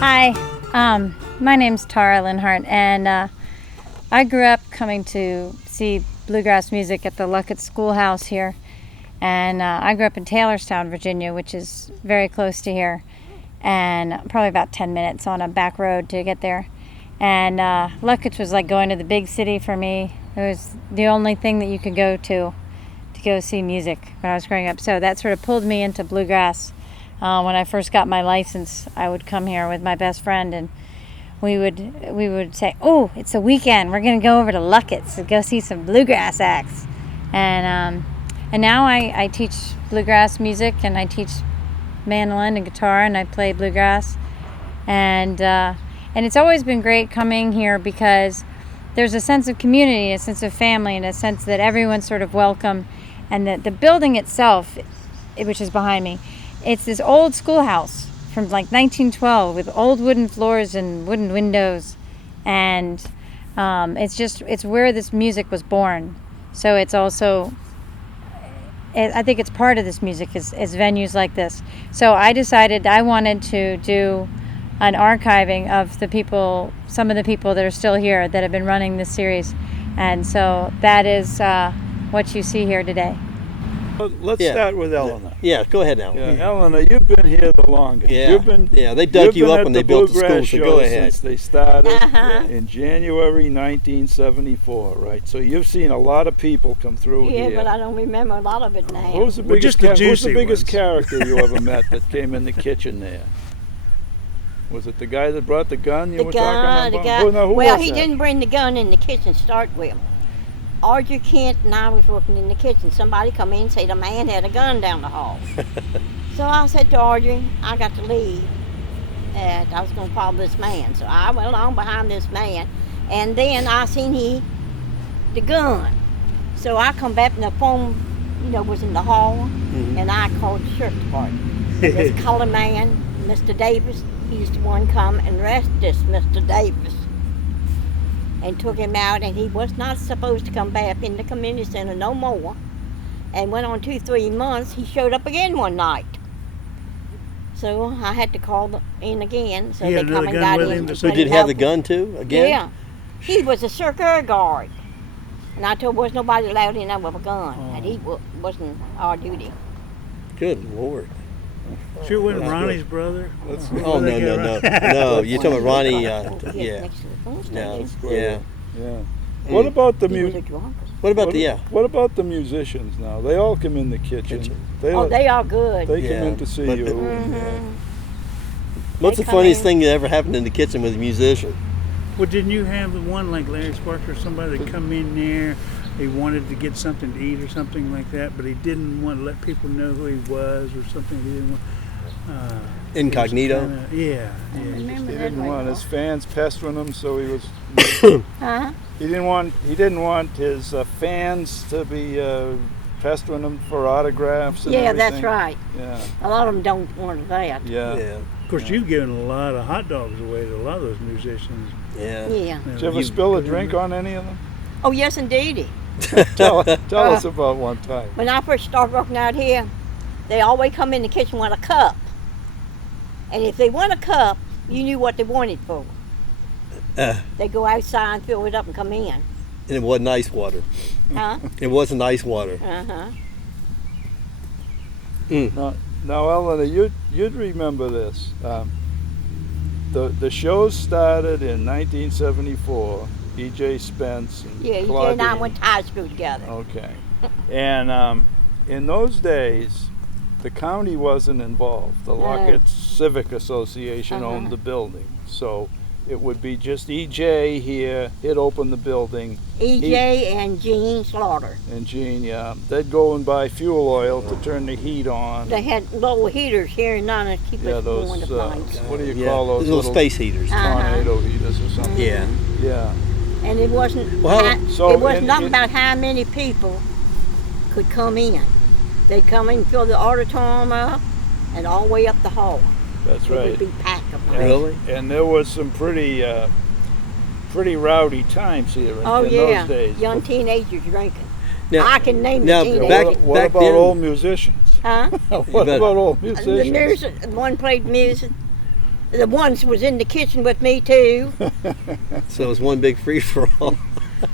Hi, my name's Tara Linhart, and I grew up coming to see bluegrass music at the Lucketts Schoolhouse here, and I grew up in Taylorstown, Virginia, which is very close to here, and probably about 10 minutes on a back road to get there. And Lucketts was like going to the big city for me. It was the only thing that you could go to go see music when I was growing up, so that sort of pulled me into bluegrass. When I first got my license, I would come here with my best friend, and we would say, "Oh, it's a weekend. We're gonna go over to Lucketts to go see some bluegrass acts." And now I teach bluegrass music, and I teach mandolin and guitar, and I play bluegrass. And it's always been great coming here because there's a sense of community, a sense of family, and a sense that everyone's sort of welcome. And that the building itself, which is behind me, it's this old schoolhouse from like 1912 with old wooden floors and wooden windows, and it's where this music was born. So it's also, I think it's part of this music is venues like this. So I decided I wanted to do an archiving of some of the people that are still here that have been running this series, and so that is what you see here today. Well, let's start with Eleanor. Yeah, go ahead now. Yeah, Eleanor, you've been here the longest. Yeah, they dug you up when they built the school, so go ahead. Since they started in January 1974, right? So you've seen a lot of people come through here. Yeah, but I don't remember a lot of it now. Who's the biggest, character you ever met that came in the kitchen there? Was it the guy that brought the gun you were talking about? The guy. Oh, no, well, he didn't bring the gun in the kitchen to start with. Audrey Kent and I was working in the kitchen. Somebody come in and said a man had a gun down the hall. So I said to Audrey, I got to leave, and I was going to follow this man. So I went along behind this man, and then I seen the gun. So I come back and the phone, was in the hall, and I called the sheriff's department. This colored man, Mr. Davis, he's the one come and arrested this Mr. Davis. And took him out, and he was not supposed to come back in the community center no more. And went on 2-3 months, he showed up again one night. So I had to call in again, so they come and got him. So did he have the gun too, again? Yeah. He was a circular guard. And I told was nobody allowed in there with a gun, and he wasn't our duty. Good Lord. Sure wasn't Ronnie's brother? Oh, no. No, you're talking about Ronnie, Yeah. What about the What about the musicians now? They all come in the kitchen. They are good. They come in to see you. What's the funniest thing that ever happened in the kitchen with a musician? Well, didn't you have the one like Larry Sparks or somebody that come in there, he wanted to get something to eat or something like that, but he didn't want to let people know who he was or something. He didn't want... Incognito? He didn't want his fans pestering him, so he was... He didn't want his fans to be pestering him for autographs and everything. That's right. Yeah. A lot of them don't want that. Yeah. Of course, you've given a lot of hot dogs away to a lot of those musicians. Yeah. Did you ever spill a drink on any of them? Oh, yes, indeed. Tell us about one time. When I first started working out here, they always come in the kitchen with a cup. And if they want a cup, you knew what they wanted for. They go outside and fill it up and come in. And it wasn't ice water. Huh? It wasn't ice water. Now, Eleanor, you'd remember this. The shows started in 1974. E.J. Spence and E.J. and I went to high school together. Okay. And in those days, the county wasn't involved. The Lucketts Civic Association owned the building. So it would be just E.J. here. He'd open the building. E.J. and Gene Slaughter. And Gene, yeah. They'd go and buy fuel oil to turn the heat on. They had little heaters here and on to keep us warm at night. What do you call those? Little space heaters. Tornado heaters or something. Yeah. Yeah. And it wasn't nothing about how many people could come in. They'd come in and fill the auditorium up and all the way up the hall. That's right. It would be packed up. Really? And there was some pretty rowdy times here in those days. Young teenagers drinking. Now, I can name the teenagers. What about old musicians? Huh? What about old musicians? The one played music. The ones was in the kitchen with me too, So it was one big free for all.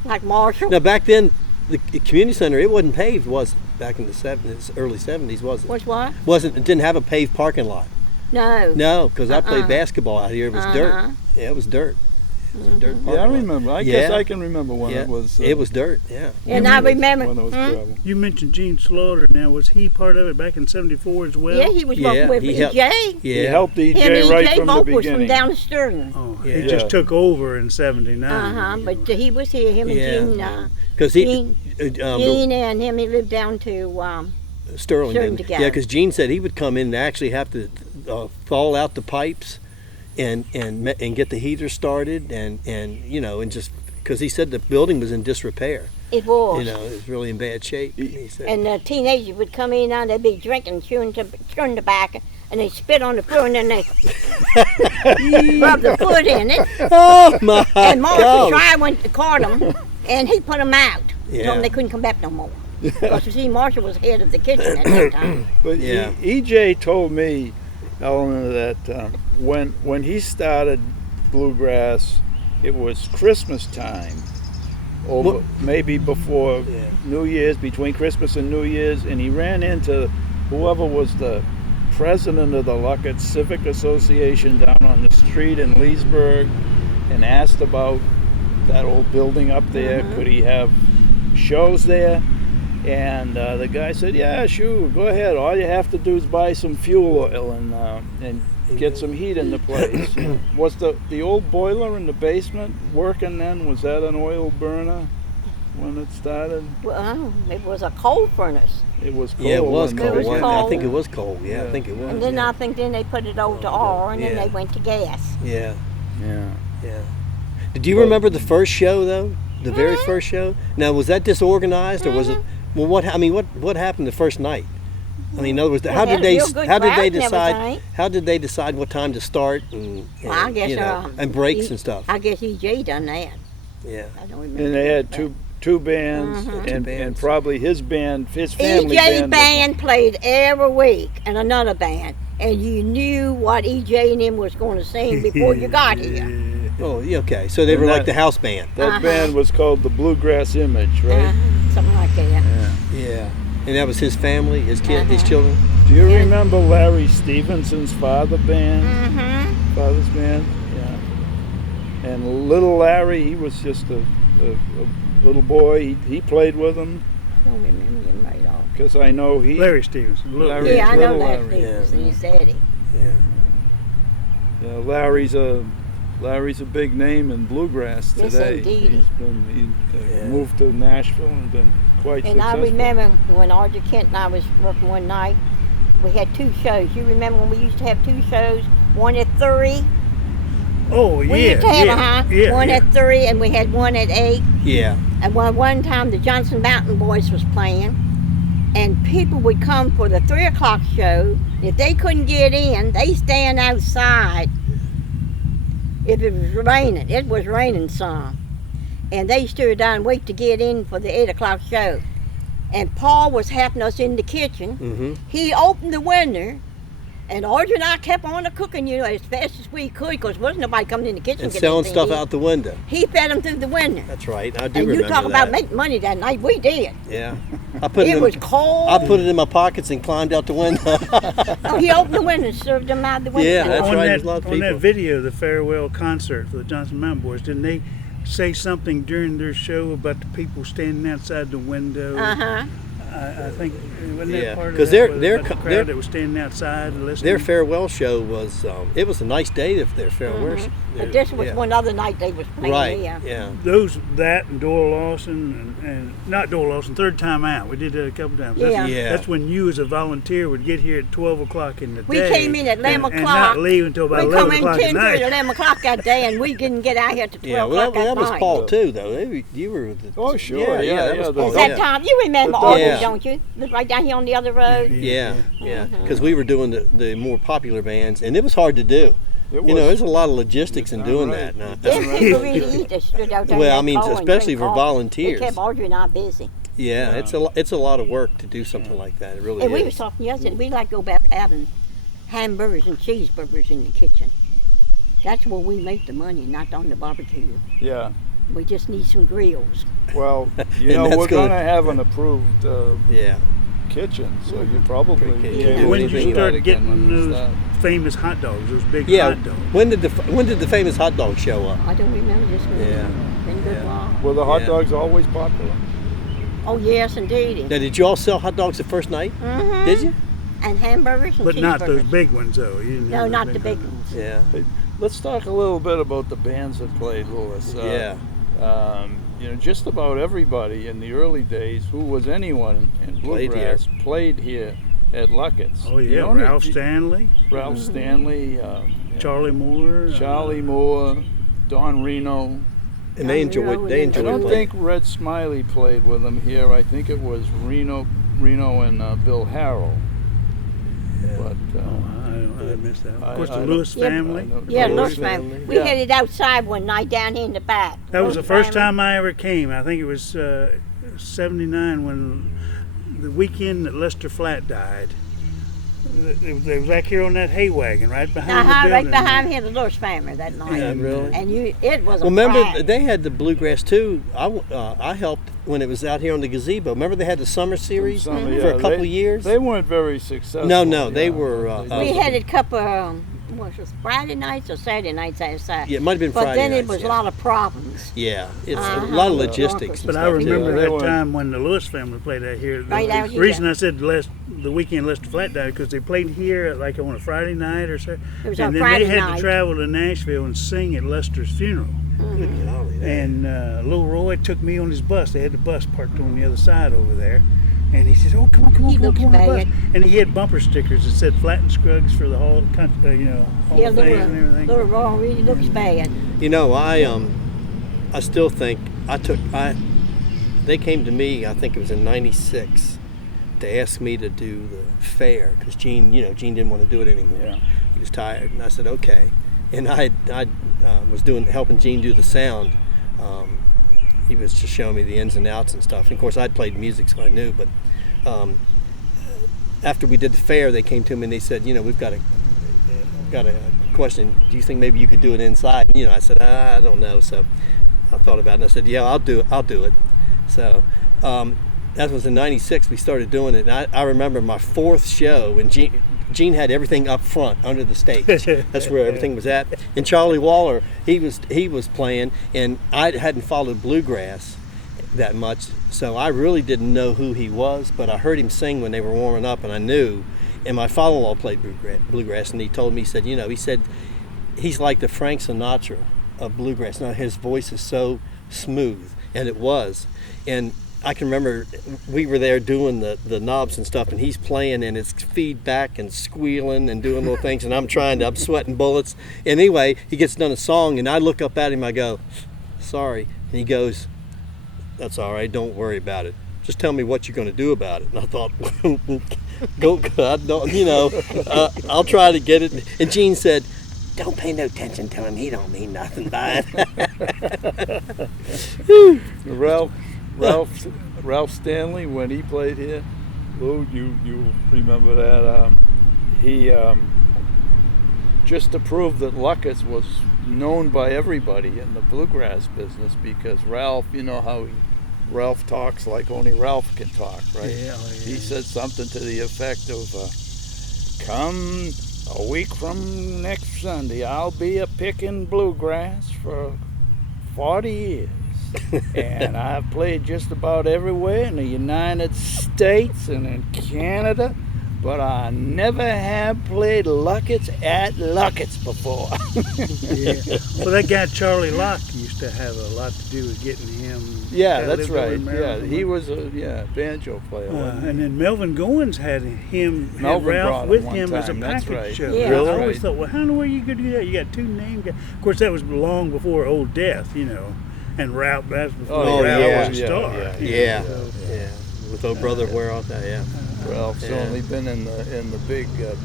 like Marshall. Now back then, the community center, it wasn't paved, was it? Back in the 70s, early 70s, was it? Was what? It didn't have a paved parking lot. No. No, because I played basketball out here. It was dirt. Yeah, it was dirt. It was a dirt parking Yeah, I lot. remember. I guess I can remember when it was. It was dirt. Yeah. And I remember. when it was gravel. You mentioned Gene Slaughter. Now, was he part of it back in '74 as well? Yeah, he was working with he helped- EJ. Yeah. He helped Him EJ and right EJ from the both was from beginning. down the Sterling. Oh, Yeah. he just took over in '79. But he was here. Him and Gene. Because Gene and him, he lived down to Sterling Sterling did. together. Yeah, because Gene said he would come in and actually have to thaw out the pipes and get the heater started and just because he said the building was in disrepair. it was. It was really in bad shape. He said. And the teenagers would come in and they'd be drinking, chewing tobacco, and they'd spit on the floor and then they rub the foot in it. Oh my And Marshall God! Try went to court them, and he put them out. Yeah. Told them they couldn't come back no more. Because you see, Marshall was head of the kitchen at that time. But Yeah. EJ told me, Eleanor, that when he started Bluegrass, it was Christmas time, over maybe before New Year's, between Christmas and New Year's, and he ran into whoever was the president of the Lucketts Civic Association down on the street in Leesburg, and asked about that old building up there. Could he have shows there? And the guy said, "Yeah, sure, go ahead. All you have to do is buy some fuel oil and get some heat in the place." Was the old boiler in the basement working then? Was that an oil burner when it started? Well, it was a coal furnace. It was coal. Yeah, it was in coal. those was days. I coal. think it was coal. Yeah, I think it was. And then I think then they put it over to R, and then Yeah. they went to gas. Yeah, Yeah. yeah. Did you remember the first show though? The very first show? Now was that disorganized or was it? Well, what happened the first night? I mean, in other words, Well, how they did had a they real good how did crowd they and decide everything. how did they decide what time to start and Well, I guess and breaks E- and stuff? I guess EJ done that. Yeah. I don't remember. And they had that. two bands, and bands. probably his family EJ band. band played every week, and another band, and you knew what EJ and him was going to sing before you got here. Oh, yeah, okay. So they And were that- like the house band. That band was called the Bluegrass Image, right? Something like that. Yeah. Yeah. And that was his family, his his children. Do you remember Larry Stevenson's father's band? Mm-hmm. Father's band, yeah. And little Larry, he was just a little boy. He played with him I don't remember him right off. because I know he. Larry Stevenson. Look, Larry- Yeah, I know Little that. Larry. Stevens, his daddy. Yeah. Yeah, Larry's a big name in bluegrass Yes, today. indeed. He moved to Nashville and been quite And I successful. remember when Audrey Kent and I was working one night, we had two shows. You remember when we used to have two shows? One at 3. Oh yeah, We used to have yeah, one yeah. at 3, and we had one at 8. Yeah. And one time the Johnson Mountain Boys was playing, and people would come for the 3 o'clock show. If they couldn't get in, they stand outside. If it was raining, it was raining some, and they stood down and wait to get in for the 8 o'clock show. And Paul was helping us in the kitchen. Mm-hmm. He opened the window, and Audrey and I kept on cooking, as fast as we could, because wasn't nobody coming in the kitchen And to get selling anything stuff to eat. out the window. He fed them through the window. That's right. I do And remember you talk that. about making money that night. We did. Yeah. I put It it was in, cold. I put it in my pockets and climbed out the window. Oh, he opened the window and served them out the window. Yeah, that's on right, That, there's a lot of on that people. video, the farewell concert for the Johnson Mountain Boys, didn't they say something during their show about the people standing outside the window? Uh-huh. I think wasn't Yeah, that part of 'cause that, they're- was they're about the co- crowd they're- that was standing outside and listening. Their farewell show was it was a nice day of their farewell show. But this was Yeah. one other night they was playing Right. here. Yeah. That and Doyle Lawson and not Doyle Lawson, Third Time Out. We did that a couple times. Yeah. Yeah. That's when you as a volunteer would get here at 12 o'clock in the We day. came in at 11 and o'clock. not leave until about We 11 come in o'clock at 10 night. 11 o'clock that day, and we didn't get out here till 12 Yeah, well, o'clock that was night. Paul too, though. You were. Oh, sure. Yeah, Yeah, that was yeah, Paul. It's that Yeah. time. You remember But Audrey, yeah. don't you? Live right down here on the other road. Yeah, yeah, because we were doing the more popular bands, and it was hard to do. It You know, was. there's a lot of logistics in You're doing right. that. Now. Them people really eat that stood out there. Well, in I mean, that cold and especially drink for coffee. volunteers. They kept Audrey and I busy. Yeah, it's a lot of work to do something like that. It really And we were is. talking yesterday, we like to go back having hamburgers and cheeseburgers in the kitchen. That's where we make the money, not on the barbecue. Yeah. We just need some grills. Well, you And know, that's we're gonna- going to have an approved Yeah. kitchen, so you probably Pre-K. be Yeah, able When to did you do that start again getting when those it's done. famous hot dogs, those big Yeah. hot dogs? When did the famous hot dog show up? I don't remember this one. Yeah. Been a good Yeah. while. Were the hot Yeah. dogs always popular? Oh, yes, indeed. Now, did you all sell hot dogs the first night? Mm-hmm. Did you? And hamburgers and But not those cheeseburgers. big ones, though. You didn't No, have not those the big ones. Yeah. Hey, let's talk a little bit about the bands that played, Louis. Yeah. You know, just about everybody in the early days who was anyone in Played Bluegrass played here at Luckett's. Oh, The yeah. only- Ralph Stanley, Ralph Stanley, Charlie Moore. Charlie Moore, Don Reno. And they enjoyed. They I enjoyed don't playing. think Red Smiley played with them here. I think it was Reno and Bill Harrell. Yeah. But I missed that. Of course, I the don't- Lewis Yeah. family. Yeah, Lewis Lewis family. family. We Yeah. had it outside one night down here in the back. That was the Lewis first family. time I ever came. I think it was 79 when the weekend that Lester Flatt died. They was back here on that hay wagon right behind the Right building. behind here, the Lewis family that night. Yeah, really? And it was a Well, remember riot. they had the Bluegrass too. I helped when it was out here on the gazebo. Remember they had the summer series Some- for yeah, a couple they- of years. They weren't very successful. No, they yeah. were, We had it a couple, was it Friday nights or Saturday nights outside? Yeah, it might have been But Friday then it nights, was yeah. a lot of problems. Yeah, it's Uh-huh. a lot of Yeah. logistics. and But I stuff, too. remember They that weren't- time when the Lewis family played out here. Right out The here. reason I said the weekend Lester Flatt died because they played here like on a Friday night or so. It was and on then Friday they had night. to travel to Nashville and sing at Lester's funeral. Good golly, that- And Lil Roy took me on his bus. They had the bus parked on the other side over there. And he said, "Oh, come on, He come looks on the bus." bad. And he had bumper stickers that said "Flat and Scruggs" for the Hall, Hall Yeah, of Fame and everything. little Roy really looks bad. You know, I still think they came to me. I think it was in '96 to ask me to do the fair because Gene didn't want to do it anymore. Yeah. He was tired, and I said okay. And I was helping Gene do the sound. He was just showing me the ins and outs and stuff. And of course, I'd played music, so I knew. But after we did the fair, they came to me and they said, we've got a question. Do you think maybe you could do it inside? And, I said, I don't know. So I thought about it and I said, yeah, I'll do it. So that was in '96. We started doing it. And I remember my fourth show when Gene had everything up front under the stage. That's where everything was at. And Charlie Waller, he was playing, and I hadn't followed Bluegrass that much, so I really didn't know who he was, but I heard him sing when they were warming up, and I knew. And my father-in-law played Bluegrass, and he told me, he said he's like the Frank Sinatra of Bluegrass. Now his voice is so smooth, and it was. And I can remember we were there doing the knobs and stuff, and he's playing, and it's feedback and squealing and doing little things, and I'm sweating bullets. And anyway, he gets done a song, and I look up at him, I go, sorry. And he goes, that's all right, don't worry about it. Just tell me what you're going to do about it. And I thought, I'll try to get it. And Gene said, don't pay no attention to him. He don't mean nothing by it. Ralph Stanley, when he played here, Lou, you remember that? He just to prove that Lucketts was known by everybody in the bluegrass business, because Ralph, you know how Ralph talks like only Ralph can talk, right? Yeah. He said something to the effect of, come a week from next Sunday, I'll be a picking bluegrass for 40 years. And I've played just about everywhere in the United States and in Canada, but I never have played Lucketts at Lucketts before. Yeah. Well, that guy Charlie Locke used to have a lot to do with getting him. Yeah, that that's lived over right. in Yeah, Maryland. he was a banjo player. wasn't he? And then Melvin Goins had had Melvin brought Ralph him with one him as a time, that's package right. show. Yeah. I Really? always thought, well, how in the world you could do that? You got two name guys. Of course, that was long before Old Death, and Ralph. That's before Oh, Ralph yeah, was a yeah, star. yeah. Yeah, So, yeah. With old brother wear off that, yeah. Ralph's Yeah. only been in the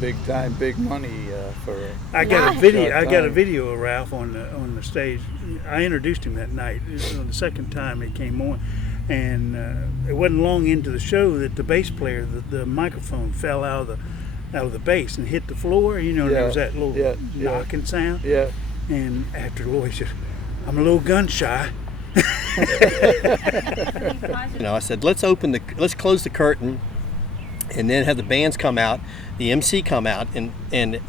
big time, big money for. I got a Nice. video. Short I got a time. video of Ralph on the stage. I introduced him that night. The second time he came on, and it wasn't long into the show that the bass player, the microphone fell out of the bass and hit the floor. There Yeah, was that little yeah. knocking sound. Yeah, And after Lloyd said, I'm a little gun shy. I said, let's close the curtain, and then have the bands come out, the MC come out and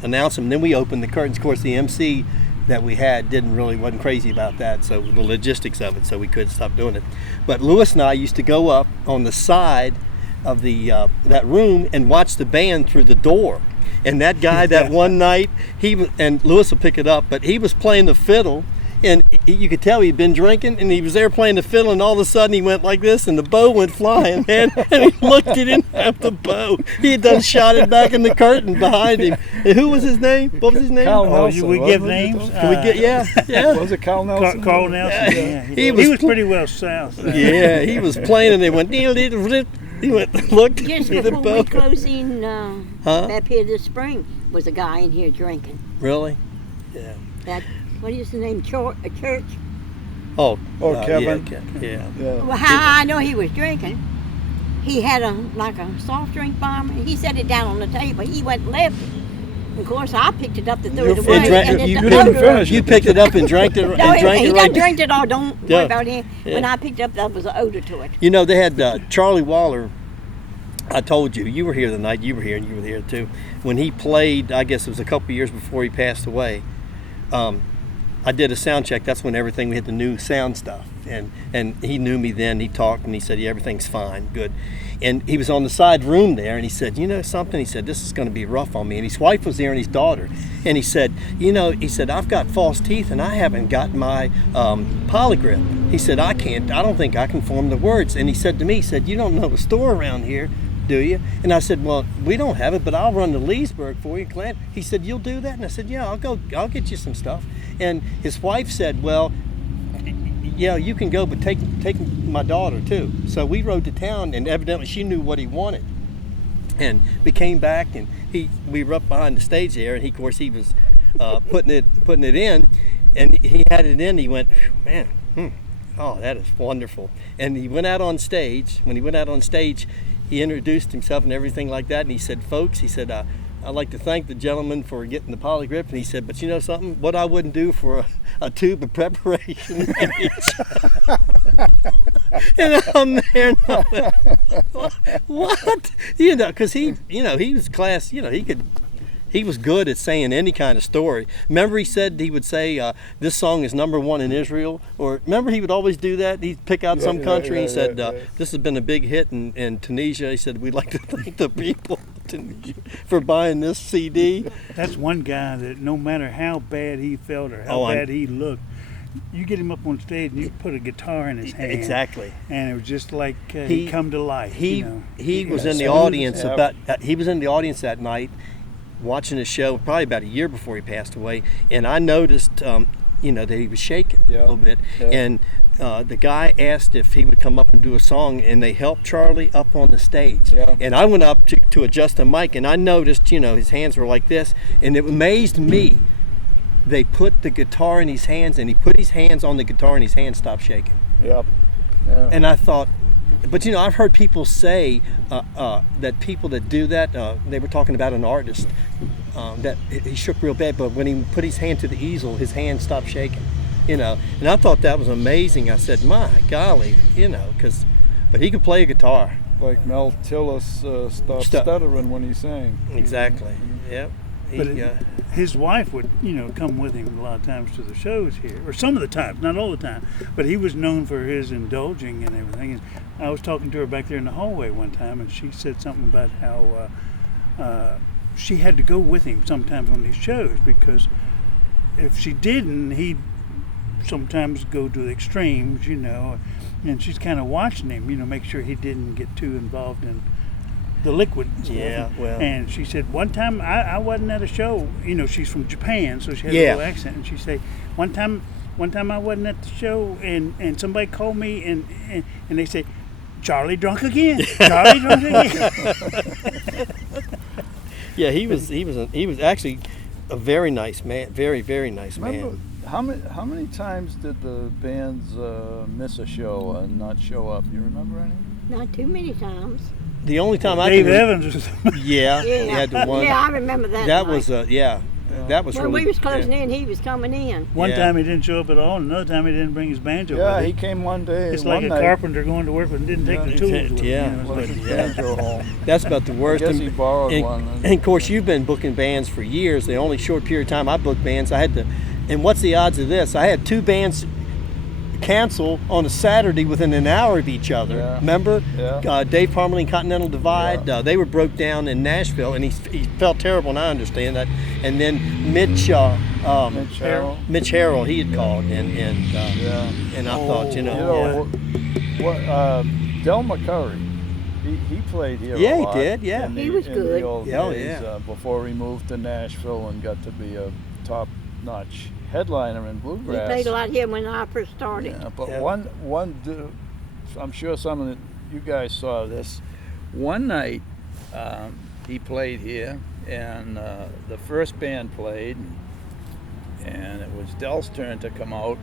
announce them. Then we opened the curtains. Of course, the MC that we had wasn't crazy about that, so the logistics of it, so we couldn't stop doing it. But Lewis and I used to go up on the side of the that room and watch the band through the door. And that guy that one night, and Lewis will pick it up, but he was playing the fiddle, and you could tell he'd been drinking, and he was there playing the fiddle, and all of a sudden he went like this, and the bow went flying, man. And he looked, he didn't have the bow. He had done shot it back in the curtain behind him. And who was his name? What was his name? Carl Oh, Nelson, we give names? Can we get, yeah. Was it Carl Nelson? Carl Nelson, yeah. He was pretty well south. Yeah, he was playing, and they went, he went, looked Just at the before bow. we closed in up here this spring, was a guy in here drinking. Really? Yeah. That, what is the name? A church? Oh, Kevin. Yeah. Well, how I know he was drinking, he had a soft drink bomb, and he set it down on the table. He went and left it. Of course, I picked it up to throw it away. You the didn't odor- finish it. You picked it up and drank it. No, he right done drank it all. Don't Yeah. worry about him. Yeah. When I picked it up, there was an odor to it. You know, they had Charlie Waller. I told you, you were here the night you were here, and you were here too. When he played, I guess it was a couple years before he passed away. I did a sound check. That's when we had the new sound stuff, and he knew me then. He talked and he said, "Yeah, everything's fine, good." And he was on the side room there, and he said, "You know something?" He said, "This is going to be rough on me." And his wife was there and his daughter, and he said, he said, "I've got false teeth and I haven't got my polygrip." He said, "I don't think I can form the words." And he said to me, he said, "You don't know a store around here, do you?" And I said, "Well, we don't have it, but I'll run to Leesburg for you, Clint." He said, "You'll do that?" And I said, "Yeah, I'll get you some stuff." And his wife said, "Well, yeah, you can go, but take my daughter too." So we rode to town, and evidently she knew what he wanted. And we came back, and we were up behind the stage there, and of course he was putting it in, and he had it in. He went, "Man, oh, that is wonderful." And he went out on stage. When he went out on stage, he introduced himself and everything like that, and he said, "Folks," he said, "I'd like to thank the gentleman for getting the polygrip." And he said, "But you know something? What I wouldn't do for a tube of preparation." And I'm there, and I went, what? Because he was class. He was good at saying any kind of story. Remember, he said he would say, "This song is #1 in Israel," or remember he would always do that. He'd pick out some country. He said, "This has been a big hit in Tunisia." He said, "We'd like to thank the people of Tunisia for buying this CD." That's one guy that no matter how bad he felt or how bad he looked, you get him up on stage and you put a guitar in his hand. Exactly. And it was just like he come to life. He was in the audience he was in the audience that night, watching the show probably about a year before he passed away, and I noticed that he was shaking a little bit, and the guy asked if he would come up and do a song, and they helped Charlie up on the stage, and I went up to adjust the mic, and I noticed his hands were like this, and it amazed me. They put the guitar in his hands, and he put his hands on the guitar, and his hands stopped shaking. Yeah. And I thought, but I've heard people say that people that do that, they were talking about an artist that he shook real bad, but when he put his hand to the easel, his hand stopped shaking. And I thought that was amazing. I said, my golly, but he could play a guitar. Like Mel Tillis stopped stuttering when he sang. Exactly. Yep. His wife would, come with him a lot of times to the shows here, or some of the times, not all the time. But he was known for his indulging and everything. And I was talking to her back there in the hallway one time, and she said something about how she had to go with him sometimes on these shows, because if she didn't, he'd sometimes go to the extremes, and she's kind of watching him, make sure he didn't get too involved in the liquid stuff. Yeah, well. And she said one time I wasn't at a show. She's from Japan, so she had a little accent. And she said one time I wasn't at the show, and somebody called me and they said, "Charlie drunk again. Charlie drunk again." Yeah, he was actually a very nice man, very, very nice man. How many times did the bands miss a show and not show up? You remember any? Not too many times. The only time I Dave Evans was he had the one. Yeah, I remember that. That night. was that was When really. we was closing in, he was coming in. One Yeah. time he didn't show up at all, and another time he didn't bring his banjo Yeah, with he him. came one day. It's one like a night, carpenter going to work but didn't take the tools with him. Yeah. You know, left it's his like, banjo home. That's about the worst. I guess he borrowed and, one. and of course, you've been booking bands for years. The only short period of time I booked bands, I had to. And what's the odds of this? I had 2 bands cancel on a Saturday within an hour of each other. Yeah. Remember? Yeah. Dave Parmalee and Continental Divide. Yeah. They were broke down in Nashville, and he felt terrible, and I understand that. And then Mitch Harrell. Mitch Harrell, he had called, and Yeah. and I thought, You know what? Del McCurry. He played here. Yeah, a he lot did, yeah. in the- He was in good. The old Oh, days, yeah. before he moved to Nashville and got to be a top-notch headliner in He bluegrass. played a lot here when I first started. Yeah, but Yeah. one dude, I'm sure some of you guys saw this. One night, he played here, and the first band played, and it was Del's turn to come out,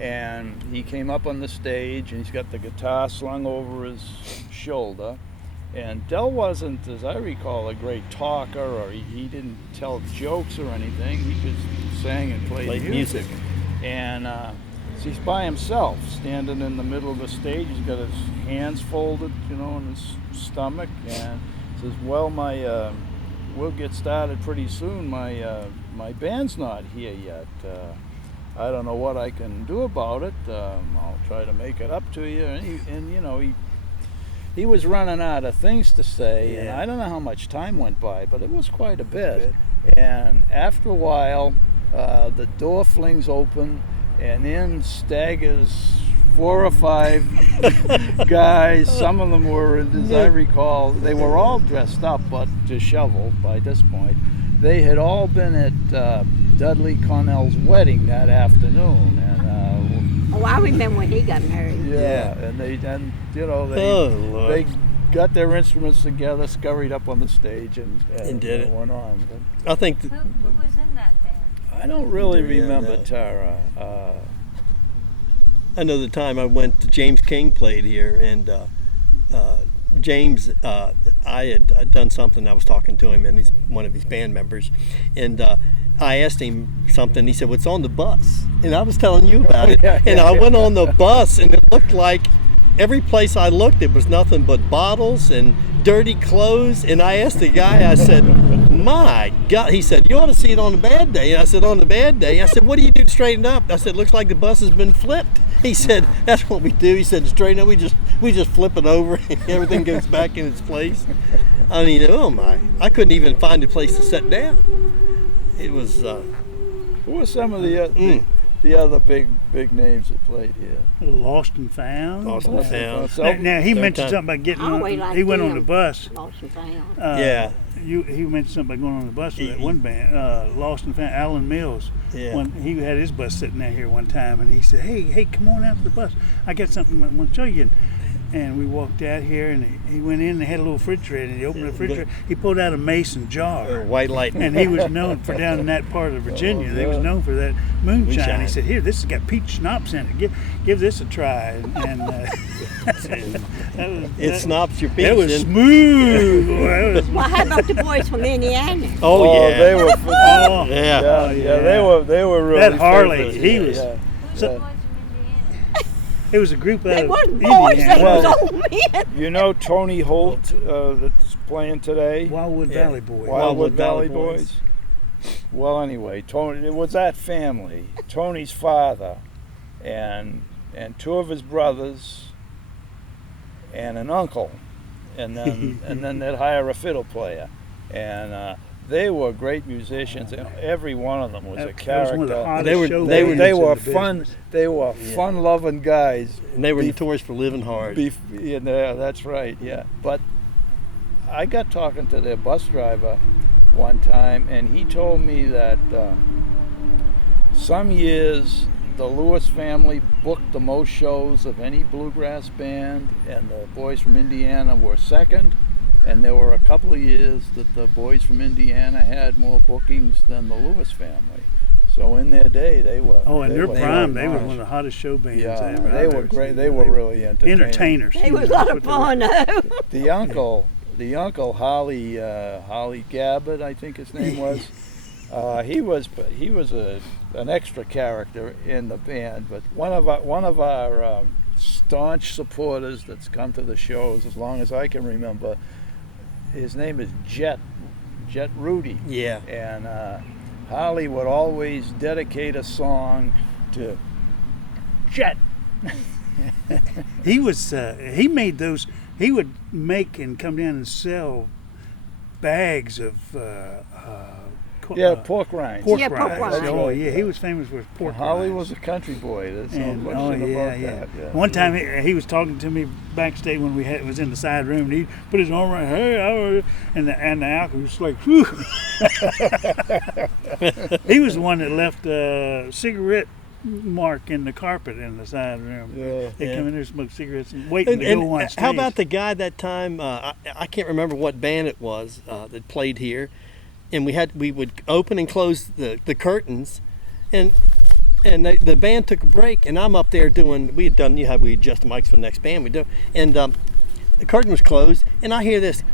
and he came up on the stage, and he's got the guitar slung over his shoulder. And Del wasn't, as I recall, a great talker, or he didn't tell jokes or anything. He just sang and played music. And so he's by himself, standing in the middle of the stage. He's got his hands folded, in his stomach, and says, "Well, we'll get started pretty soon. My band's not here yet. I don't know what I can do about it. I'll try to make it up to you." And he was running out of things to say, and I don't know how much time went by, but it was quite a bit. And after a while, the door flings open, and in staggers 4 or 5 guys. Some of them were, as I recall, they were all dressed up, but disheveled by this point. They had all been at Dudley Connell's wedding that afternoon, and Oh, I remember when he got married. and they they got their instruments together, scurried up on the stage, and did it. went on. But I think Who was in that band? I don't really Yeah, remember no. Tara. another time I went to James King played here, and James, I had done something. I was talking to him, and he's one of his band members, and I asked him something. He said, "What's on the bus?" And I was telling you about it. And I went on the bus, and it looked like every place I looked, it was nothing but bottles and dirty clothes. And I asked the guy, I said, "My God," he said, "You ought to see it on a bad day." And I said, "On a bad day?" I said, "What do you do to straighten up?" I said, "Looks like the bus has been flipped." He said, "That's what we do." He said, "To straighten up, we just flip it over and everything goes back in its place." I mean, oh my, I couldn't even find a place to sit down. It was, Who were some of the other big names that played here? Lost and Found. Lost and Found. Now he Third mentioned time. something about getting I on. always liked He went on them. the bus. Lost and found. Yeah. He mentioned something about going on the bus with that one band, Lost and Found, Alan Mills. Yeah. When he had his bus sitting out here one time, and he said, "Hey, come on out to the bus. I got something I want to show you." And we walked out here, and he went in and they had a little refrigerator, and he opened the refrigerator. He pulled out a mason jar. White Lightning. And he was known for down in that part of Virginia. They was known for that moonshine. Moonshine. He said, "Here, this has got peach schnapps in it. Give this a try." And It snaps your peach. It was in. smooth. Boy, it was- Well, how about the boys from Indiana? Oh, yeah. They were. Oh, Yeah. They were really. That Harley, favorites. he was- Yeah. Who Yeah. was from Indiana? it was a group out They of wasn't boys, they Indiana. was Well- old men. You know Tony Holt that's playing today? Wildwood Yeah. Valley Boys. Wildwood Valley Valley Boys. Well, anyway, Tony. It was that family. Tony's father, and 2 of his brothers, and an uncle, and then they'd hire a fiddle player, and they were great musicians. And every one of them was a That was one of the character. hottest They were- show they bands They in were the fun. business. They were fun-loving guys. And they were notorious for living hard. Yeah, that's right. Yeah, but I got talking to their bus driver one time, and he told me that some years the Lewis family booked the most shows of any bluegrass band, and the boys from Indiana were second. And there were a couple of years that the boys from Indiana had more bookings than the Lewis family. So in their day, they were. Oh, in they their were prime, they were nice. one of the hottest show bands Yeah, ever. they I've were ever great. seen. They were really entertaining. entertainers. They was a lot of That's what they were. fun, though. The uncle Holly Gabbard, I think his name was. He was an extra character in the band, but one of our staunch supporters that's come to the shows as long as I can remember. His name is Jet Rudy. Yeah. And Harley would always dedicate a song to Jet. He was he made those. He would make and come down and sell bags of pork rinds. Pork Yeah, pork rinds. rinds. Oh yeah, he was famous for pork Harley rinds. was a country boy. There's no And, question about that. Yeah. One time he was talking to me backstage when was in the side room. And he put his arm around, hey, and the alcohol was like, whew. He was the one that left a cigarette mark in the carpet in the side room. Yeah. They come in there, smoke cigarettes, and waiting to go on stage. How about the guy that time? I can't remember what band it was that played here, and we would open and close the curtains, and the band took a break, and I'm up there doing. We had done. We adjust the mics for the next band. We do, and the curtain was closed, and I hear this.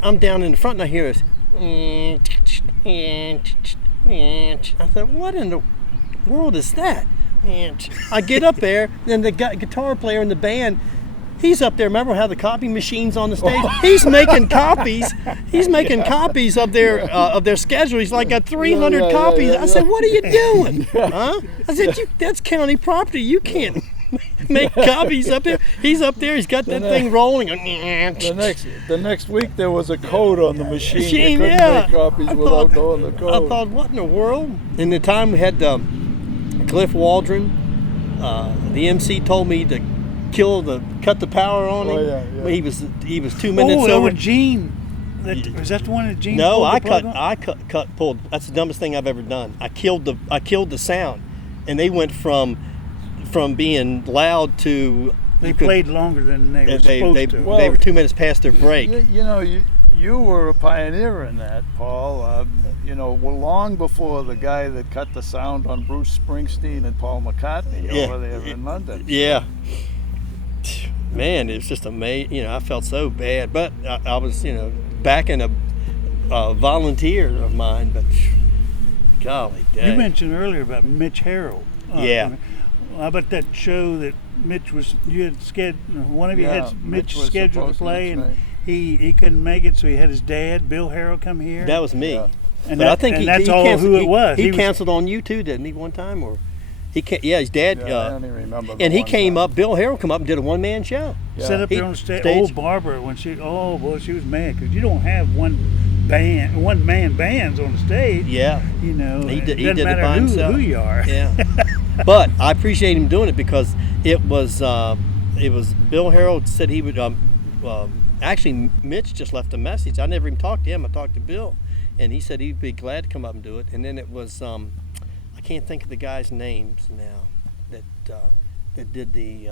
I'm down in the front, and I hear this. I thought, what in the world is that? And I get up there, and the guitar player in the band, he's up there. Remember how the copy machine's on the stage? He's making copies. He's making copies of their schedule. He's like got 300 copies. I said, "What are you doing? Huh?" I said, "That's county property. You can't make copies up there." He's up there. He's got that thing rolling. The next week there was a code on the machine. You couldn't yeah. make copies without knowing the code. I thought, what in the world? In the time we had Cliff Waldron, the MC told me to cut the power on him. Yeah. He was 2 minutes over. Oh, Gene. Was that the one that Gene? No, pulled the plug on? pulled. That's the dumbest thing I've ever done. I killed the sound, and they went from being loud to They played longer than they were supposed to. They were 2 minutes past their break. You were a pioneer in that, Paul. Long before the guy that cut the sound on Bruce Springsteen and Paul McCartney over there in London. Yeah. Man, it was just amazing. I felt so bad, but I was, backing a volunteer of mine. But golly, dang. You mentioned earlier about Mitch Harrell. Yeah. How about that show that Mitch was? You had scheduled. One of you Yeah, had Mitch Mitch was scheduled to supposed to, play, that's and he couldn't make it, so he had his dad, Bill Harrell, come here. That was me. Yeah. and But I think that's he all canceled, who it was. He was- canceled on you too, didn't he? One time, or his dad. Yeah, I don't even remember. And he came up. Bill Harrell come up and did a one-man show. Yeah. Set up He- there on the stage. stage. Old Barbara, when she was mad because you don't have one man bands on the stage. Yeah. You know, He it did doesn't it matter by himself. who you are. Yeah. But I appreciate him doing it because it was Bill Harrell said he would. Actually, Mitch just left a message. I never even talked to him. I talked to Bill, and he said he'd be glad to come up and do it. And then it was I can't think of the guys' names now that did the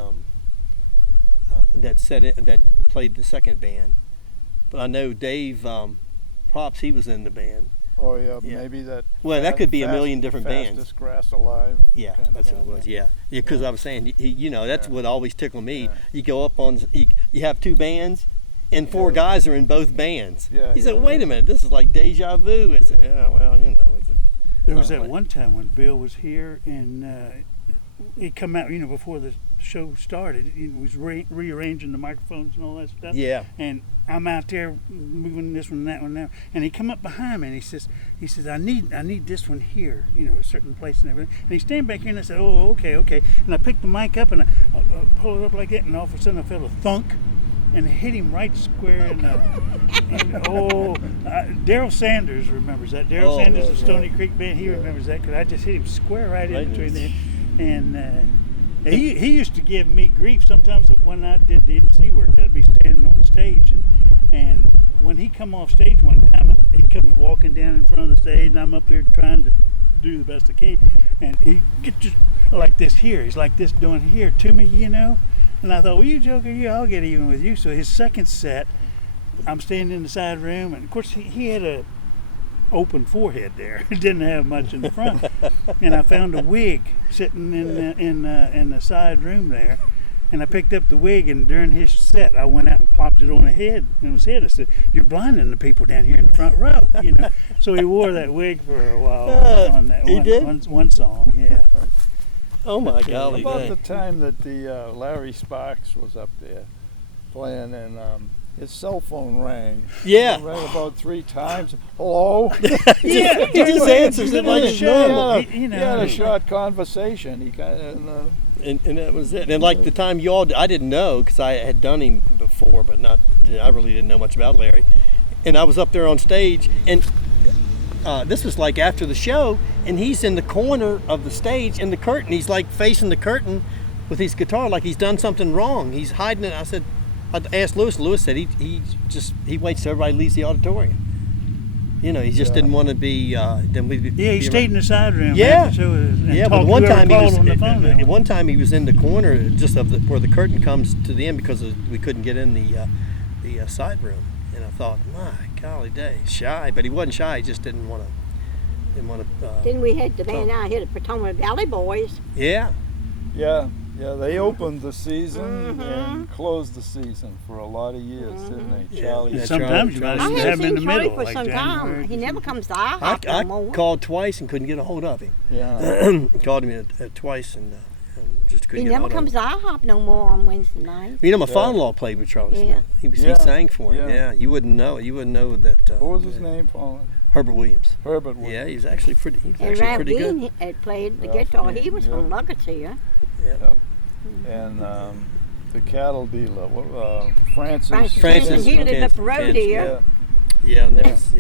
that played the second band. But I know Dave Props. He was in the band. Oh yeah, Yeah. maybe that. Well, that could be a million different bands. Fastest grass alive. Yeah, kind of that's what it band. was. Yeah, because I was saying, that's Yeah. what always tickled me. Yeah. You go up on, you have two bands, and four Yeah. guys are in both bands. Yeah, He said, yeah, "Wait yeah. a minute, this is like deja vu." I said, "Yeah, well, There was that one time when Bill was here and he come out, before the show started. He was rearranging the microphones and all that stuff. Yeah. And I'm out there moving this one, that one, now. And he come up behind me and he says, I need this one here, a certain place and everything. And he stand back here and I said, oh, okay. And I picked the mic up and I pulled it up like that, and all of a sudden I felt a thunk. And it hit him right square in the. Daryl Sanders remembers that. Daryl Sanders of Stony Creek Band, he remembers that because I just hit him square right in between there. And he used to give me grief sometimes when I did the MC work. I'd be standing on the stage, and when he come off stage one time, he comes walking down in front of the stage, and I'm up there trying to do the best I can, and he gets just like this here. He's like this doing here to me, And I thought, well, you joker, I'll get even with you. So his second set, I'm standing in the side room, and of course he had a open forehead there. He didn't have much in the front. And I found a wig sitting in the side room there, And I picked up the wig, and during his set, I went out and plopped it on his head. I said, "You're blinding the people down here in the front row," you know. So he wore that wig for a while on that one song. Yeah. Oh my golly! About the time that the Larry Sparks was up there playing, and his cell phone rang. Yeah. It rang about 3 times. Hello. Yeah. He just answers it like it's normal. He had a short conversation. He kind of. And that was it. And like the time you all, I didn't know because I had done him before, but I really didn't know much about Larry. And I was up there on stage, and this was like after the show, and he's in the corner of the stage in the curtain. He's like facing the curtain with his guitar, like he's done something wrong. He's hiding it. I asked Lewis. Lewis said he waits till everybody leaves the auditorium. You know, he just didn't want to be. He stayed in the side room. Yeah, but one time he was in the corner just where the curtain comes to the end because we couldn't get in the side room. And I thought, my golly day, shy, but he wasn't shy. He just didn't want to. Then we had the band out here, the Potomac Valley Boys. Yeah. Yeah. Yeah, they opened the season and closed the season for a lot of years, didn't they? Charlie. Yeah, sometimes you might I have haven't him in seen the Charlie middle, for like some January. time. He never comes to IHOP no I more. called twice and couldn't get a hold of him. Yeah. Called him twice and just couldn't He get a never hold comes of him. to IHOP no more on Wednesday night. You know, my father-in-law played with Charlie Smith. He Yeah. sang for him. Yeah. Yeah, you wouldn't know. You wouldn't know that. What was his name, Paul? Herbert Williams. Herbert Williams. Yeah, he's actually pretty. He's And actually Ralph pretty good. Dean had played the Ralph guitar. Dean, He was from Lucketts here. Yeah. And the cattle dealer, Francis. Francis, he lived up the road Francis, here. Yeah, and there's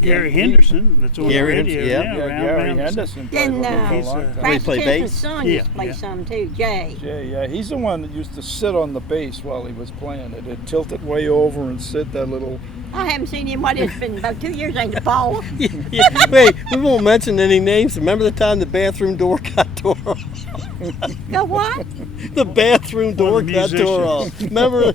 Gary Henderson, that's on Gary the radio Henderson, now. Yeah, around Gary the- Henderson played Then with him for a he's, long time. Francis play Henderson's bass? son used to Yeah, play yeah. some too, Jay. Yeah, he's the one that used to sit on the bass while he was playing it. It'd tilt it way over and sit that little. I haven't seen him. It's been about 2 years, ain't it, Paul? yeah. Wait, we won't mention any names. Remember the time the bathroom door got tore off? The what? The bathroom door got tore off. Remember?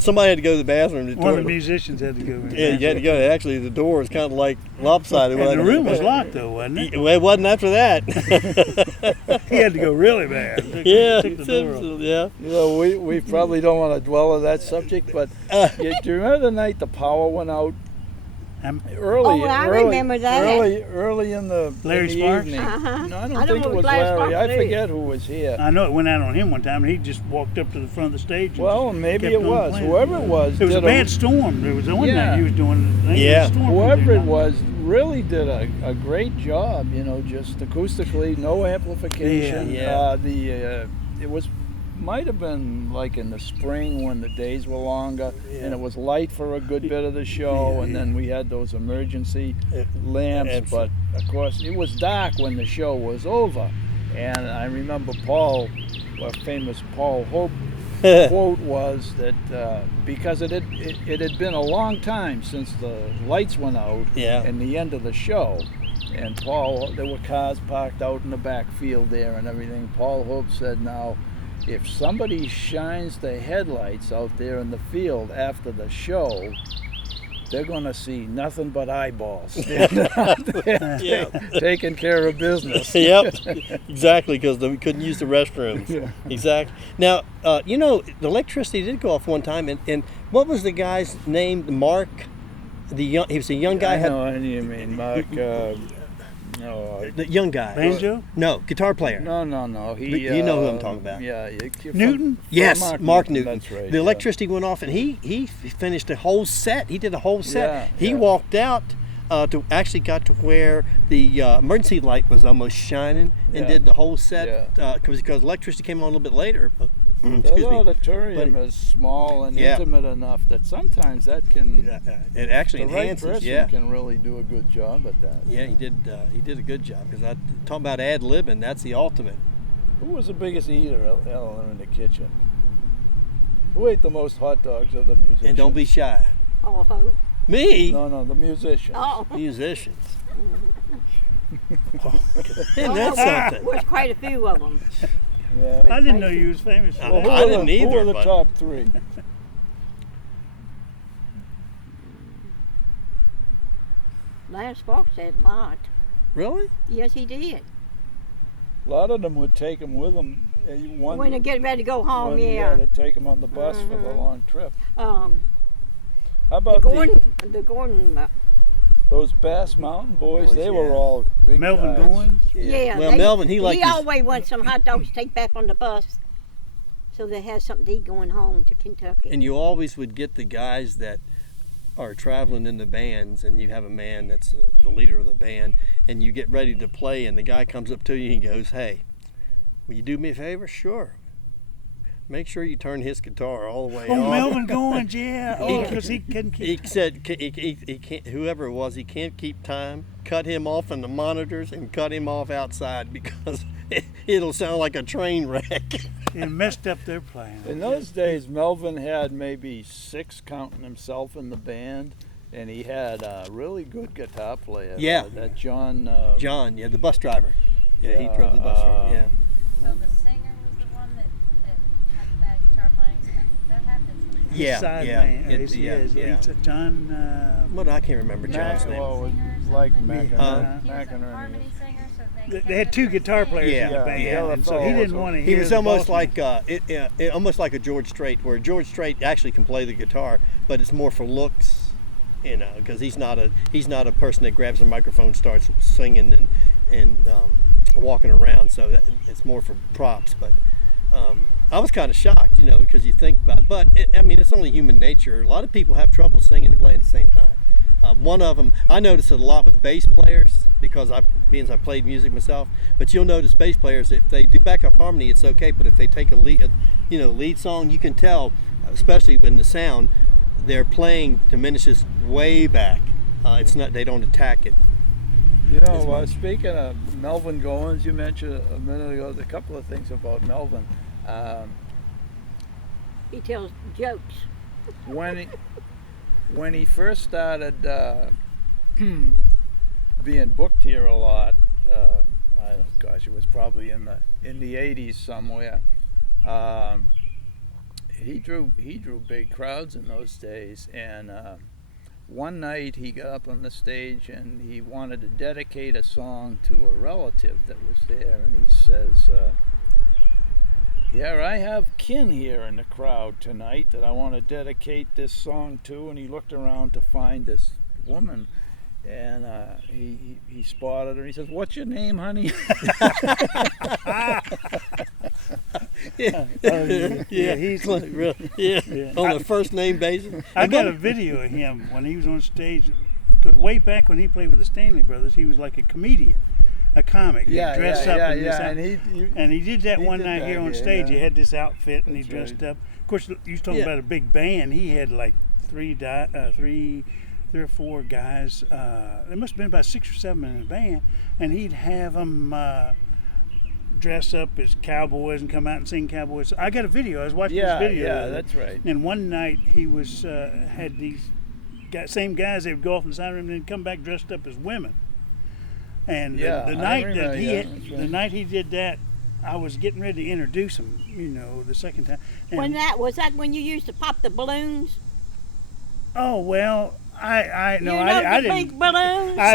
Somebody had to go to the bathroom. One of the musicians had to go in. Yeah, you had to go. Actually, the door was kind of like lopsided. And the room was locked, though, wasn't it? Well, it wasn't after that. He had to go really bad. Yeah, Took the door off. yeah. You know, we probably don't want to dwell on that subject, but do you remember the night the power went out? Early, Oh, I remember that. Early in the Larry in the Sparks? evening. Uh-huh. No, I I don't don't think know it was Larry Larry. Sparks I did. forget who was here. I know it went out on him one time, and he just walked up to the front of the stage. And Well, just maybe kept it on was. playing. Whoever it was. It was a did bad storm. There was one Yeah. night he was doing. I think Yeah. a storm Whoever was it was really did a great job. You know, just acoustically, no amplification. Yeah. It might have been like in the spring when the days were longer and it was light for a good bit of the show, and then we had those emergency lamps. But of course, it was dark when the show was over, and I remember Paul, our famous Paul Hope quote was that because it had been a long time since the lights went out and the end of the show, and Paul, there were cars parked out in the back field there and everything. Paul Hope said, now, if somebody shines the headlights out there in the field after the show, they're going to see nothing but eyeballs standing out there taking care of business. Yep, exactly, because we couldn't use the restrooms. Yeah. Exactly. Now, you know, the electricity did go off one time, and what was the guy's name? Mark? He was a young guy. I know what you mean, Mark. The young guy. Banjo? No, guitar player. No. You know who I'm talking about. Yeah. Newton? Yes, Mark Newton. That's right. The electricity went off, and he finished a whole set. He did a whole set. Yeah, He walked out to actually got to where the emergency light was almost shining, and did the whole set because electricity came on a little bit later. But, The auditorium is small and intimate enough that sometimes that can. It actually the right enhances. person can really do a good job at that. Yeah, he did. He did a good job because I talk about ad libbing. That's the ultimate. Who was the biggest eater, Eleanor, in the kitchen? Who ate the most hot dogs of the musicians? And don't be shy. Oh, ho. Me? No, the musicians. Oh. Musicians. Isn't that something? There's quite a few of them. Yeah. I didn't know you was famous for Well, that. I didn't either, Who were the but- top three? Larry Sparks had a lot. Really? Yes, he did. A lot of them would take them with them when they get ready to go home, Yeah, they take them on the bus for the long trip. How The about Gordon, those Bass Mountain boys? Boys, They yeah. were all big Melvin guys. Goins. yeah. Well, Melvin, he liked his- always wants some hot dogs to take back on the bus, so they have something to eat going home to Kentucky. And you always would get the guys that are traveling in the bands, and you have a man that's the leader of the band, and you get ready to play, and the guy comes up to you and goes, "Hey, will you do me a favor?" "Sure." "Make sure you turn his guitar all the way Oh, off." Melvin Goins, yeah. Oh, because he couldn't He keep. said he can't, whoever it was, he can't keep time. Cut him off in the monitors and cut him off outside because it'll sound like a train wreck. It messed up their playing. In those days, Melvin had maybe 6 counting himself in the band, and he had a really good guitar player. Yeah. That John. John, yeah, the bus driver. Yeah, he drove the bus driver. Yeah. So the singer was the one that had bad guitar playing. That happens sometimes. Yeah, Side yeah, man. it- Yes, yeah, yes. yeah. It's John. What I can't remember John's name. Well, Singer or like something? McInerney. He was a McInerney. harmony singer, so They had 2 guitar players Yeah, in the band, yeah. and so he didn't He want to hear. He was the almost boss man. like almost like a George Strait, where George Strait actually can play the guitar, but it's more for looks, because he's not a person that grabs a microphone, and starts singing and walking around. So it's more for props. But I was kind of shocked, because you think about it. But it's only human nature. A lot of people have trouble singing and playing at the same time. One of them, I notice it a lot with bass players because I played music myself. But you'll notice bass players, if they do backup harmony, it's okay. But if they take a lead song, you can tell, especially in the sound, they're playing diminishes way back. They don't attack it. Speaking of Melvin Goins, you mentioned a minute ago, there's a couple of things about Melvin. He tells jokes. When he first started being booked here a lot, it was probably in the 80s somewhere. He drew big crowds in those days, and one night he got up on the stage and he wanted to dedicate a song to a relative that was there, and he says, "Yeah, I have kin here in the crowd tonight that I want to dedicate this song to." And he looked around to find this woman, and he spotted her. He says, "What's your name, honey?" Yeah, he's Really, yeah. On a first name basis. I got a video of him when he was on stage. Because way back when he played with the Stanley Brothers, he was like a comedian, a comic. He'd dress up in this and he did that one night here on stage. He had this outfit and he dressed up. Of course, you was talking about a big band. He had like three or four guys. There must have been about 6 or 7 in the band, and he'd have them dress up as cowboys and come out and sing cowboys. I got a video. I was watching this video. Yeah, that's right. And one night he was had these same guys. They would go off in the side room and then come back dressed up as women. And the night he did that, I was getting ready to introduce him. The second time. And Was that when you used to pop the balloons? Oh well, I the didn't. big balloons. I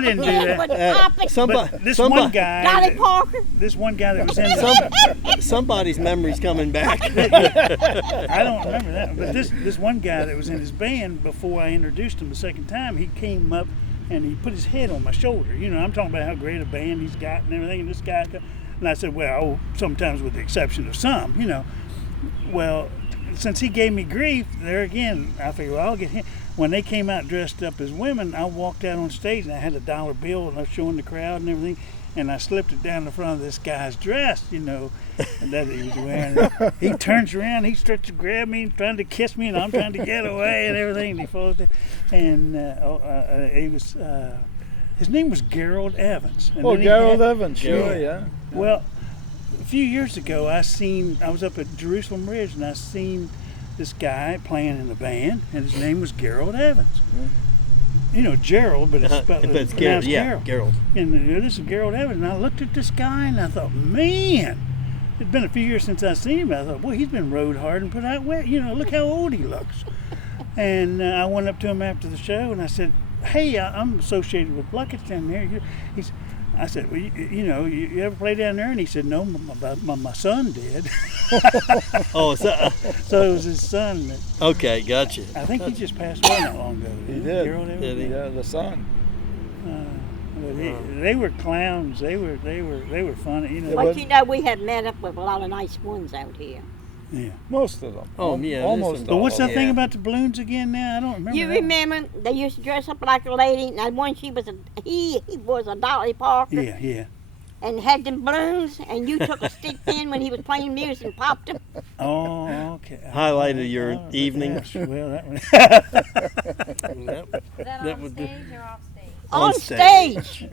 didn't do that. With popping. Somebody, This one guy. Dolly Parker. This one guy that was in. somebody's memory's coming back. I don't remember that, but this one guy that was in his band before I introduced him the second time, he came up and he put his head on my shoulder. I'm talking about how great a band he's got and everything. And this guy, and I said, well, sometimes with the exception of some, Well, since he gave me grief, there again, I figured, well, I'll get him. When they came out dressed up as women, I walked out on stage and I had a dollar bill and I was showing the crowd and everything, and I slipped it down the front of this guy's dress, that he was wearing. He turns around, he starts to grab me, trying to kiss me, and I'm trying to get away and everything. And he falls down. And he was, his name was Gerald Evans. And Gerald Evans, sure, yeah. Well, a few years ago, I was up at Jerusalem Ridge, and I seen this guy playing in the band, and his name was Gerald Evans. Gerald, but it's spelled Gerald. And this is Gerald Evans, and I looked at this guy, and I thought, man, it's been a few years since I seen him. I thought, boy, he's been rode hard and put out wet. Look how old he looks. And I went up to him after the show, and I said, hey, I'm associated with Lucketts down there. I said, well, you ever play down there? And he said, no, my son did. Oh, so, So it was his son that, okay, gotcha. I think he just passed away not long ago. He did. Gerald Evans? Did he? Yeah, the son. But they were clowns. They were funny. But we have met up with a lot of nice ones out here. Yeah. Most of them. Oh, yeah, Almost listen. But what's all. that thing about the balloons again now? I don't remember. You that. remember they used to dress up like a lady? Now one he was a Dolly Parker Yeah. and had them balloons, and you took a stick pin when he was playing music and popped them. Oh, okay. Highlight of your evening. Yes, well, that was Yep. Is that That on would be- stage or off stage? On stage.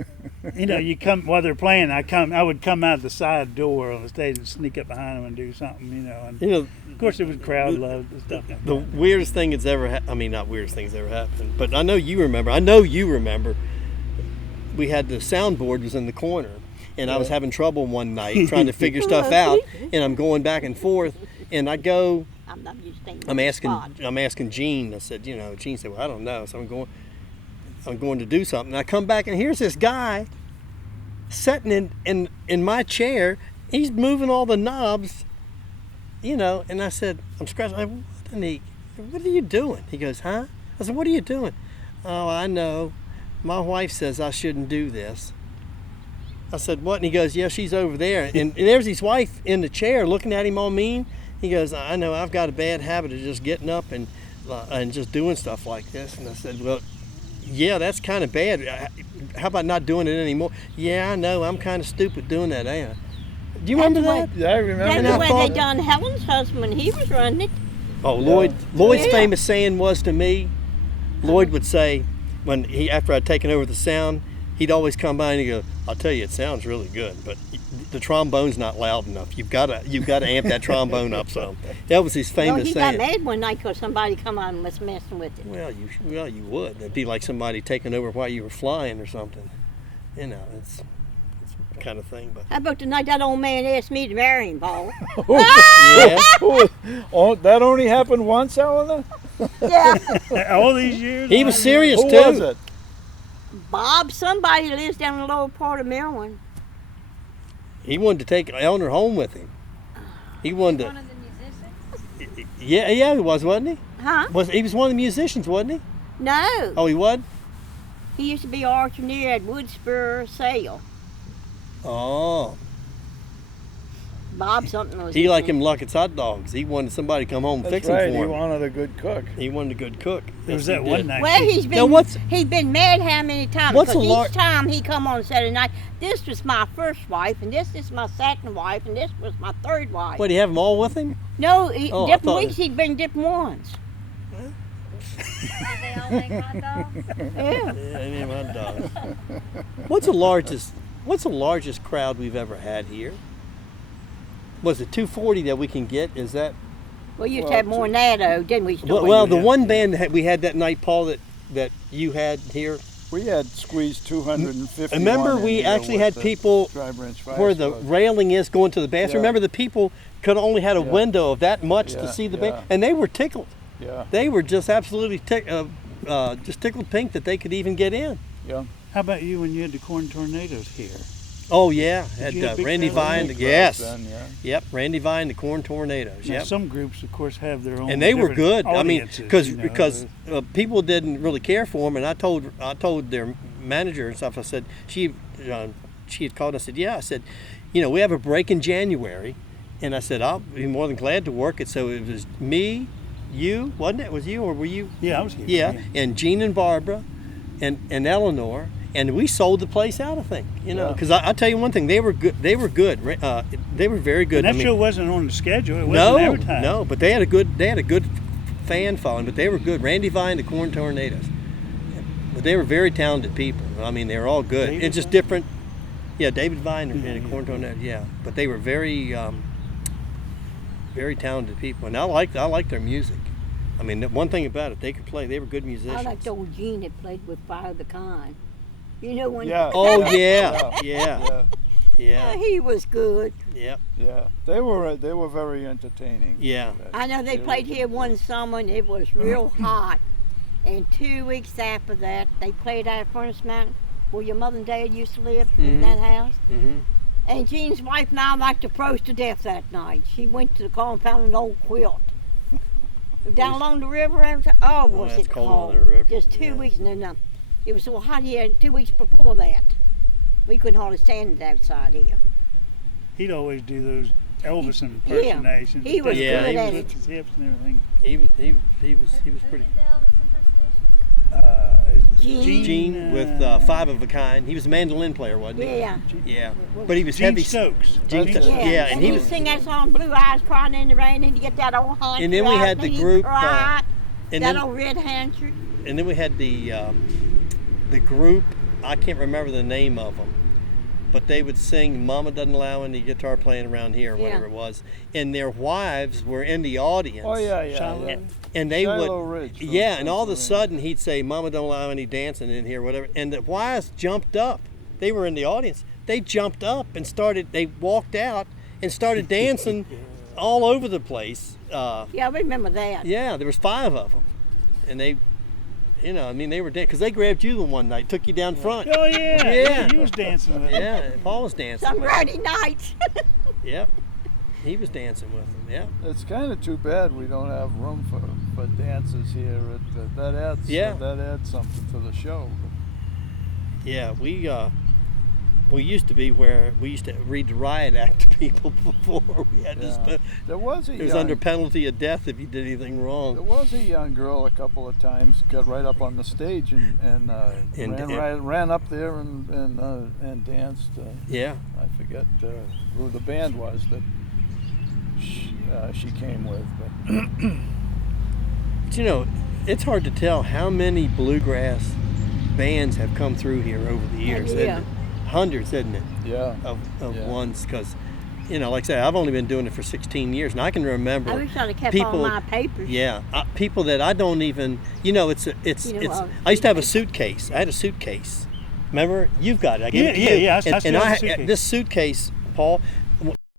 stage. you come while they're playing. I would come out the side door on the stage and sneak up behind them and do something, And You know, of course, it was crowd love and stuff. Like the that. weirdest thing that's ever not weirdest things ever happened, but I know you remember. We had the soundboard was in the corner, and I was having trouble one night trying to figure stuff out, and I'm going back and forth, and I go, I'm used to thinking I'm spot. asking Gene. I said, Gene said, well, I don't know. So I'm going to do something. And I come back and here's this guy sitting in my chair. He's moving all the knobs, and I said, I'm scratching. What are you doing? He goes, huh? I said, what are you doing? Oh, I know. My wife says I shouldn't do this. I said, what? And he goes, yeah, she's over there. And there's his wife in the chair looking at him all mean. He goes, I know, I've got a bad habit of just getting up and just doing stuff like this. And I said, well, yeah, that's kind of bad. How about not doing it anymore? Yeah, I know, I'm kind of stupid doing that, ain't I? Do you remember that? Yeah, I remember That's And the I way thought- they done Helen's husband when he was running it. Oh, Lloyd's Yeah. famous saying was to me, Lloyd would say, after I'd taken over the sound, he'd always come by and he'd go, I'll tell you, it sounds really good, but the trombone's not loud enough. You've got to amp that trombone up some. That was his famous He saying. got mad one night because somebody come on and was messing with it. Well, you would. It'd be like somebody taking over while you were flying or something. It's the kind of thing. But How about the night that old man asked me to marry him, Paul? yeah, Oh, that only happened once, Eleanor? Yeah. All these years. he was serious Who too. was it? Bob, somebody lives down in the lower part of Maryland. He wanted to take Eleanor home with him. He wanted One to. of the musicians? Yeah, he was, wasn't he? Huh? He was one of the musicians, wasn't he? No. Oh, he was. He used to be auctioneer at Woodspur Sale. Oh, Bob something was he his liked name. him Lucketts hot dogs. He wanted somebody to come home and That's fix right, them he for him. wanted a good cook. He wanted a good cook. There was Yes, that he one did. night. Well, he's been Now, he's been mad how many times? What's Because a lar- each time he come on Saturday night, this was my first wife, and this is my second wife, and this was my third wife. What, do you have them all with him? No, Oh, I different thought- weeks he'd bring different ones. Did they all make hot dogs? Yeah. Yeah, any of my dogs. What's the largest crowd we've ever had here? Was it 240 that we can get? Is that We used Well, to have more than that, though, didn't we? well? The yeah. one band that we had that night, Paul, that you had here. We had squeezed 250. Remember, we actually had people where the railing is going to the bathroom. Yeah. Remember, the people could only had a Yeah. window of that much Yeah, to see the yeah. band, and they were tickled. Yeah, They were just absolutely just tickled pink that they could even get in. yeah. How about you when you had the corn tornadoes here? Oh yeah, had you have big Randy crowds? Vine. Big Yes, crowds then, yeah. yep, Randy Vine, the Corn Tornadoes. Now, Yep. some groups, of course, have their own. And they were different good. I mean, audiences, because people didn't really care for them, and I told their manager and stuff. I said she had called. And I said, yeah. I said, we have a break in January, and I said I'll be more than glad to work it. So it was me, you, wasn't it? Was you or were you? Yeah, I was here. Yeah, and Gene and Barbara, and Eleanor. And we sold the place out, I think, Yeah. because I tell you one thing, they were good. They were good. They were very good. And that I mean, show wasn't on the schedule. It wasn't advertised. no, but they had a good fan following. But they were good. Randy Vine, the Corn Tornadoes. But they were very talented people. I mean, they were all good. David It's just Vine? different. Yeah, David Vine and Yeah, the Corn yeah. Tornadoes. Yeah, but they were very, very talented people, and I liked their music. I mean, the one thing about it, they could play. They were good musicians. I liked old Gene that played with Fire the Con. You know when? Yeah. Oh Yeah. yeah, Yeah, yeah, He was good. yeah. yeah. They were very entertaining. Yeah. I know they played here one summer and it was real hot. And 2 weeks after that, they played out at Furnace Mountain. where your mother and dad used to live in that house. Mm-hmm. And Jean's wife and I like to froze to death that night. She went to the car and found an old quilt. Down along the river, and oh, was that's it cold cold? on the river, Just 2 yeah. weeks, no. It was so hot here 2 weeks before that. We couldn't hardly stand it outside here. He'd always do those Elvis impersonations. he was Yeah, good he at Flips it. his hips and everything. He was pretty. Gene with Five of a Kind. He was a mandolin player, wasn't he? Yeah. Yeah. But he was Gene heavy. Stokes. Gene That's Stokes. it. Yeah, and he he'd was. sing that song, Blue Eyes Crying in the Rain, and you get that old hand. And then we had the group, that and old red handkerchief. then we had the group. I can't remember the name of them, but they would sing "Mama Doesn't Allow Any Guitar Playing Around Here" or whatever it was, and their wives were in the audience. Oh yeah. Shiloh. And they Shiloh would, Ridge from yeah, and all of a Pennsylvania. sudden he'd say, "Mama, don't allow any dancing in here," whatever. And the wives jumped up. They were in the audience. They jumped up and started. They walked out and started dancing all over the place. Yeah, I remember that. Yeah, there was 5 of them, and they, they were dancing because they grabbed you the one night, took you down front. Oh yeah. Yeah. He was dancing with him. Yeah, Paul was dancing. Some with Friday nights. them. Yep, he was dancing with them. Yeah. It's kind of too bad we don't have room for dances here. That adds something to the show. Yeah, we used to be where we used to read the riot act to people before we had this. Yeah. There was a It was young, under penalty of death if you did anything there wrong. was a young girl a couple of times got right up on the stage and ran up there and danced. Yeah. I forget who the band was that she came with, but But it's hard to tell how many bluegrass bands have come through here over the years. Yeah. Hundreds, isn't it? yeah. Of Yeah. ones, because like I said, I've only been doing it for 16 years, and I can remember. I wish I'd have kept people, all my papers. Yeah, people that I don't even. It's. I used to have a suitcase. I had a suitcase. Remember, you've got it. I gave it to you. Yeah. I And still have I a suitcase. this suitcase, Paul,